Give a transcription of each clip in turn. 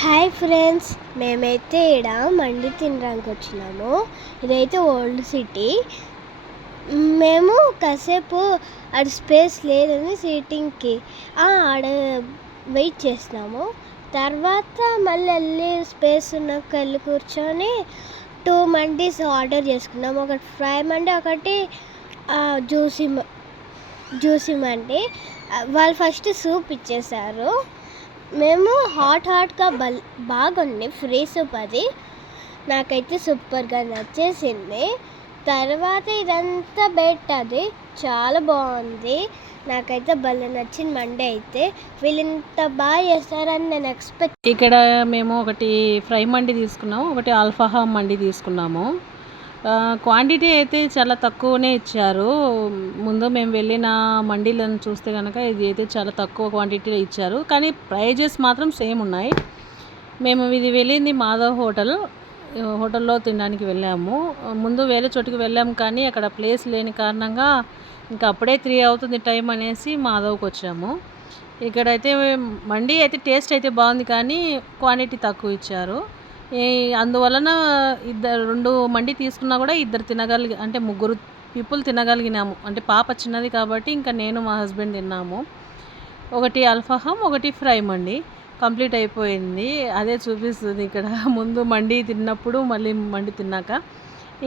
Hi friends, మేమైతే ఇక్కడ మండి తినడానికి వచ్చినాము. ఇదైతే ఓల్డ్ సిటీ. మేము కాసేపు ఆడ స్పేస్ లేదని సీటింగ్కి ఆడ వెయిట్ చేసినాము. తర్వాత మళ్ళీ వెళ్ళి స్పేస్ ఉన్నాక వెళ్ళి కూర్చొని 2 మండీస్ ఆర్డర్ చేసుకున్నాము. ఒకటి ఫ్రై మండి, ఒకటి జ్యూసీ మండి. వాళ్ళు ఫస్ట్ సూప్ ఇచ్చేసారు. మేము హాట్గా బాగుంది. ఫ్రీ సూప్ అది నాకైతే సూపర్గా నచ్చేసింది. తర్వాత ఇదంతా అది చాలా బాగుంది. నాకైతే భలే నచ్చింది మండి. అయితే వీళ్ళు ఇంత బాగా చేస్తారని నేను ఎక్స్పెక్ట్. ఇక్కడ మేము ఒకటి ఫ్రై మండి తీసుకున్నాము, ఒకటి ఆల్ఫాహామ్ మండి తీసుకున్నాము. క్వాంటిటీ అయితే చాలా తక్కువనే ఇచ్చారు. ముందు మేము వెళ్ళిన మండీలను చూస్తే కనుక ఇది అయితే చాలా తక్కువ క్వాంటిటీలో ఇచ్చారు, కానీ ప్రైజెస్ మాత్రం సేమ్ ఉన్నాయి. మేము ఇది వెళ్ళింది మాధవ్ హోటల్లో తినడానికి వెళ్ళాము. ముందు వేరే చోటుకి వెళ్ళాము, కానీ అక్కడ ప్లేస్ లేని కారణంగా ఇంకా అప్పుడే 3 అవుతుంది టైం అనేసి మాధవ్కి వచ్చాము. ఇక్కడైతే మండీ అయితే టేస్ట్ అయితే బాగుంది, కానీ క్వాంటిటీ తక్కువ ఇచ్చారు. అందువలన 2 మండి తీసుకున్నా కూడా అంటే 3 పీపుల్ తినగలిగినాము. అంటే పాప చిన్నది కాబట్టి ఇంకా నేను మా హస్బెండ్ తిన్నాము. ఒకటి అల్ఫాహామ్, ఒకటి ఫ్రై మండి కంప్లీట్ అయిపోయింది. అదే చూపిస్తుంది ఇక్కడ. ముందు మండి తిన్నప్పుడు, మళ్ళీ మండి తిన్నాక.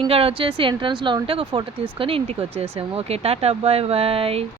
ఇంకా వచ్చేసి ఎంట్రన్స్లో ఉంటే ఒక ఫోటో తీసుకొని ఇంటికి వచ్చేసాము. Okay, tata, bye bye.